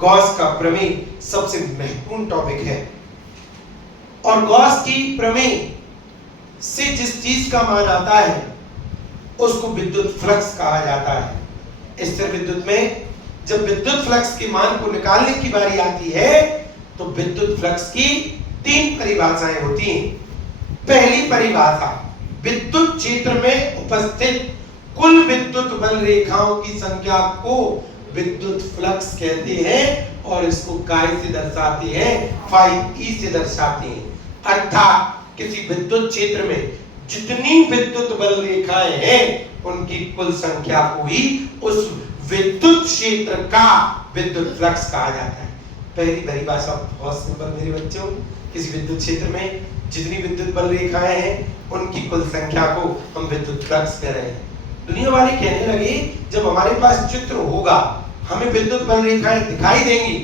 Gauss का प्रमेय सबसे महत्वपूर्ण टॉपिक है और गॉस की प्रमेय से जिस चीज का मान आता है उसको विद्युत फ्लक्स कहा जाता है। स्थिर विद्युत में जब विद्युत फ्लक्स के मान को निकालने की बारी आती है तो विद्युत फ्लक्स की 3 परिभाषाएं होती हैं। पहली परिभाषा, विद्युत क्षेत्र में उपस्थित कुल विद्युत बल रेखाओं की संख्या को विद्युत फ्लक्स कहते हैं और इसको काय से दर्शाते हैं, phi से दर्शाते हैं। अर्थात किसी विद्युत क्षेत्र में जितनी विद्युत बल रेखाएं हैं उनकी कुल संख्या को ही उस विद्युत क्षेत्र का विद्युत फ्लक्स कहा जाता है। पहली परिभाषा बहुत सिंपल मेरे बच्चों, किसी विद्युत क्षेत्र में जितनी विद्युत बल रेखाएं हैं उनकी कुल संख्या को हम विद्युत फ्लक्स कह रहे हैं। दुनिया वाले कहने लगे जब हमारे पास चित्र होगा, हमें विद्युत बल रेखाएं दिखाई देंगी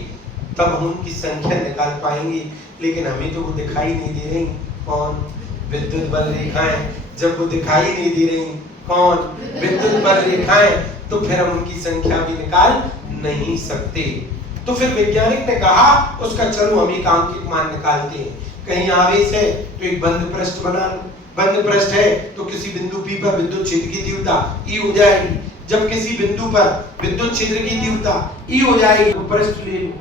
तब हम उनकी संख्या निकाल पाएंगे, लेकिन हमें तो वो दिखाई नहीं दे रही। कौन? विद्युत बल रेखाएं। जब वो दिखाई नहीं दे रही, कौन? विद्युत बल रेखाएं, तो फिर हम उनकी संख्या भी निकाल नहीं सकते। तो फिर वैज्ञानिक ने कहा उसका चलो हम एक आंकिक मान निकालते हैं। कहीं आवेश है तो एक बंद पृष्ठ बना लो, बंद पृष्ठ है तो किसी बिंदु P पर विद्युत क्षेत्र की तीव्रता E हो जाएगी। जब किसी बिंदु पर विद्युत क्षेत्र की तीव्रता E हो जाएगी तो पृष्ठ ले लो,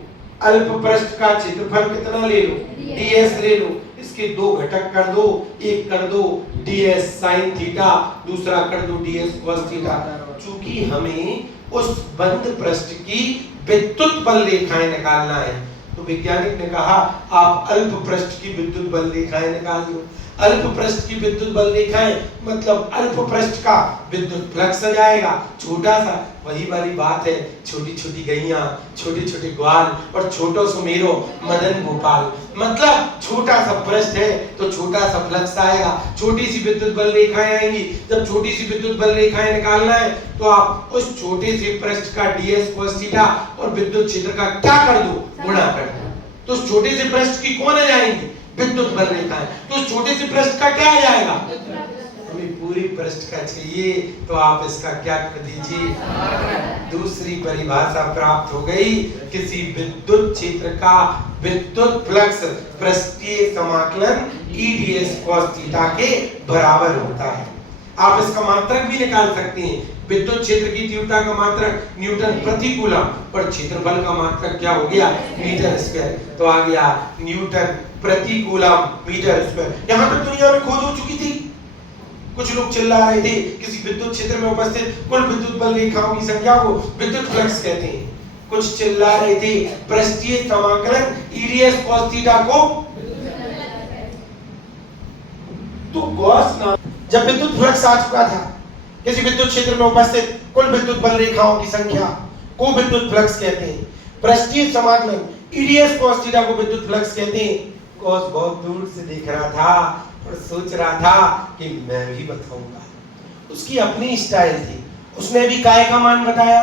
अल्प पृष्ठ का क्षेत्रफल कितना ले लो? ds ले लो। इसके 2 घटक कर दो, एक कर दो ds sin थीटा, दूसरा कर दो ds cos थीटा। चूंकि हमें उस बंद पृष्ठ की विद्युत बल रेखाएं निकालना है तो वैज्ञानिक ने कहा आप अल्प पृष्ठ की विद्युत बल रेखाएं निकाल दो। अल्प पृष्ठ की विद्युत बल रेखाएं मतलब अल्प पृष्ठ का विद्युत फ्लक्स आ जाएगा छोटा सा। वही वाली बात है, छोटी छोटी गैया, छोटे छोटे ग्वाल और छोटो सुमेरो मदन गोपाल। मतलब छोटा सा पृष्ठ है तो छोटा सा फ्लक्स आएगा, छोटी सी विद्युत बल रेखाएं आएंगी। जब छोटी सी विद्युत बल रेखाएं निकालना है तो आप उस छोटे से पृष्ठ का ds cos थीटा और विद्युत क्षेत्र का क्या कर दो? गुणा कर दो। तो उस छोटे से पृष्ठ की कौन आ जाएंगी? विद्युत बल रेखाएं। तो उस छोटे से पृष्ठ का क्या आ जाएगा? हमें पूरी पृष्ठ का चाहिए तो आप इसका क्या कर दीजिए? दूसरी परिभाषा प्राप्त हो गई, किसी विद्युत क्षेत्र का विद्युत फ्लक्स पृष्ठीय समाकलन E ds cos थीटा के बराबर होता है। आप इसका मात्रक भी निकाल सकते हैं। विद्युत क्षेत्र की तीव्रता का मात्रक न्यूटन प्रति कूलम और क्षेत्रफल का मात्रक क्या हो गया? Metre square. तो आ गया न्यूटन प्रति कूलम मीटर स्क्वायर। यहां तक दुनिया में खोज हो चुकी थी। कुछ लोग चिल्ला रहे थे किसी विद्युत क्षेत्र में उपस्थित कुल विद्युत बल रेखाओं की संख्या को विद्युत फ्लक्स कहते हैं। कुछ चिल्ला रहे थे पृष्ठीय समाकलन E ds cos थीटा को तो गॉस नाम जब विद्युत फ्लक्स आ चुका था, किसी विद्युत क्षेत्र में उपस्थित कुल विद्युत बल रेखाओं की संख्या को विद्युत फ्लक्स कहते हैं। पृष्ठीय समाकलन E ds cos थीटा को विद्युत फ्लक्स कहते हैं। गॉस बहुत दूर से देख रहा था और सोच रहा था कि मैं भी बताऊंगा। उसकी अपनी स्टाइल थी, उसने भी काय का मान बताया,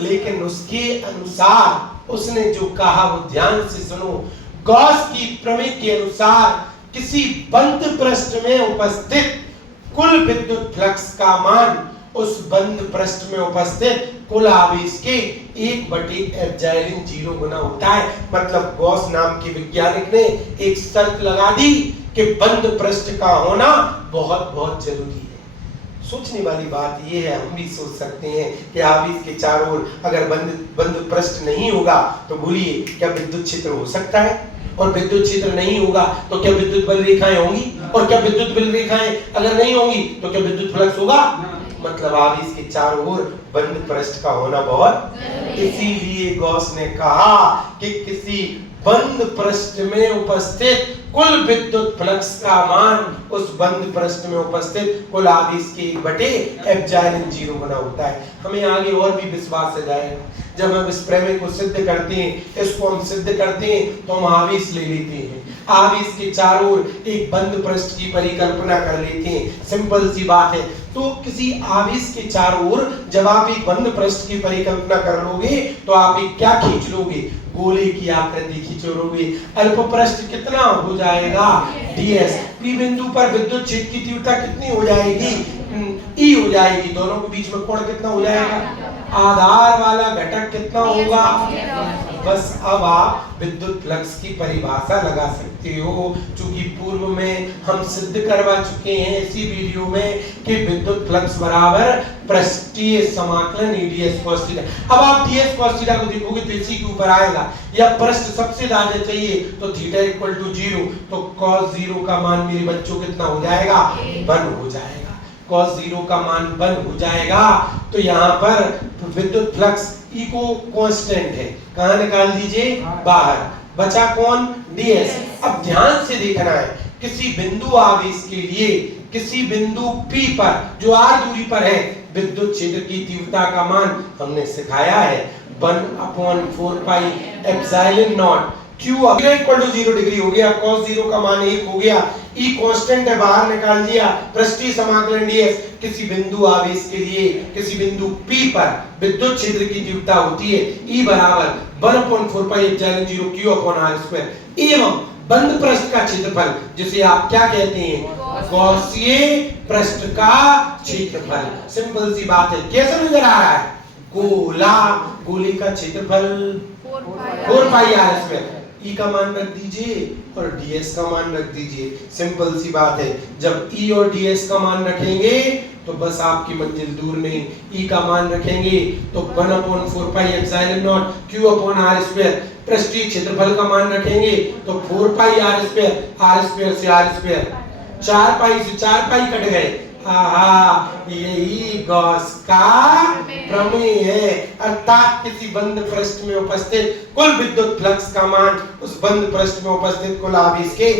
लेकिन उसके अनुसार उसने जो कहा वो ध्यान से सुनो। गॉस की प्रमेय के अनुसार किसी बंद पृष्ठ में उपस्थित कुल विद्युत फ्लक्स का मान उस बंद पृष्ठ में उपस्थित कुल आवेश के 1/ε0 गुना होता है। मतलब गॉस नाम के वैज्ञानिक ने एक शर्त लगा दी कि बंद पृष्ठ का होना बहुत बहुत जरूरी है। सोचने वाली बात यह है, हम भी सोच सकते हैं कि आवेश के चारों ओर अगर बंद पृष्ठ नहीं होगा तो बोलिए क्या विद्युत क्षेत्र हो सकता है? और विद्युत क्षेत्र नहीं होगा तो क्या विद्युत बल रेखाएं होंगी? और क्या विद्युत बल रेखाएं अगर नहीं होंगी तो क्या विद्युत फ्लक्स होगा? मतलब आवेश के चारों ओर बंद पृष्ठ का होना बहुत, इसीलिए गॉस ने कहा कि किसी बंद पृष्ठ में उपस्थित कुल विद्युत फ्लक्स का मान उस बंद पृष्ठ में उपस्थित कुल आवेश के 1/ε0 गुना होता है। हमें आगे और भी विश्वास हो जाएगा। जब हम इस प्रमेय को सिद्ध करते हैं, इसको हम सिद्ध करते हैं तो हम आवेश ले लेते हैं, आवेश के चारों ओर एक बंद पृष्ठ की परिकल्पना कर लेते हैं। सिंपल सी बात है। तो किसी आवेश के चारों ओर जब आप एक बंद पृष्ठ की परिकल्पना कर लोगे तो आप एक क्या खींच लोगे? गोले की आकृति खींचोगे। अल्प पृष्ठ कितना हो जाएगा? ds। p बिंदु पर विद्युत क्षेत्र की तीव्रता कितनी हो जाएगी? E हो जाएगी। दोनों के बीच में कोण कितना हो जाएगा? आधार वाला घटक कितना होगा? बस अब आप विद्युत फ्लक्स की परिभाषा लगा सकते हो, क्योंकि पूर्व में हम सिद्ध करवा चुके हैं इसी वीडियो में कि विद्युत फ्लक्स बराबर पृष्ठीय समाकलन ds cos थीटा। अब आप ds cos थीटा को देखोगे तो इसी के ऊपर आएगा, या पृष्ठ सबसे ज्यादा चाहिए तो थीटा इक्वल टू 0, तो cos 0 का मान मेरे बच्चों कितना हो जाएगा? 1 हो जाएगा। cos 0 का मान 1 हो जाएगा। तो यहाँ पर विद्युत फ्लक्स E को कांस्टेंट है, कहाँ निकाल दीजिए? बाहर। बचा कौन? ds। अब ध्यान से देखना है, किसी बिंदु आवेश के लिए किसी बिंदु P पर जो r दूरी पर है विद्युत क्षेत्र की तीव्रता का मान हमने सिखाया है 1/4 pi epsilon not q equal to 0 degree हो गया, cos 0 का मान 1 हो गया, E कांस्टेंट है, बाहर निकाल दिया, पृष्ठीय समाकलन ds। किसी बिंदु आवेश के लिए किसी बिंदु P पर विद्युत क्षेत्र की तीव्रता होती है E बराबर 1/4 पाई एप्सिलॉन 0 q/r², एवं बंद पृष्ठ का क्षेत्रफल जिसे आप क्या कहते हैं? गॉसियन पृष्ठ का क्षेत्रफल। सिंपल सी बात है। कैसे नजर आ रहा है? गोला, गोले का क्षेत्रफल 4 पाई r²। E का मान रख दीजिए और ds का मान रख दीजिए। सिंपल सी बात है। जब E और ds का मान रखेंगे तो बस आपकी मंजिल दूर नहीं। E का मान रखेंगे तो 1/4 पाई एप्सिलॉन नॉट q/r²। पृष्ठीय क्षेत्रफल का मान रखेंगे तो 4 पाई r² से r², 4 पाई से 4 पाई कट गए। आहा, यही गॉस का प्रमेय है। अर्थात किसी बंद पृष्ठ में उपस्थित कुल विद्युत फ्लक्स का मान उस बंद पृष्ठ में उपस्थित कुल आवेश के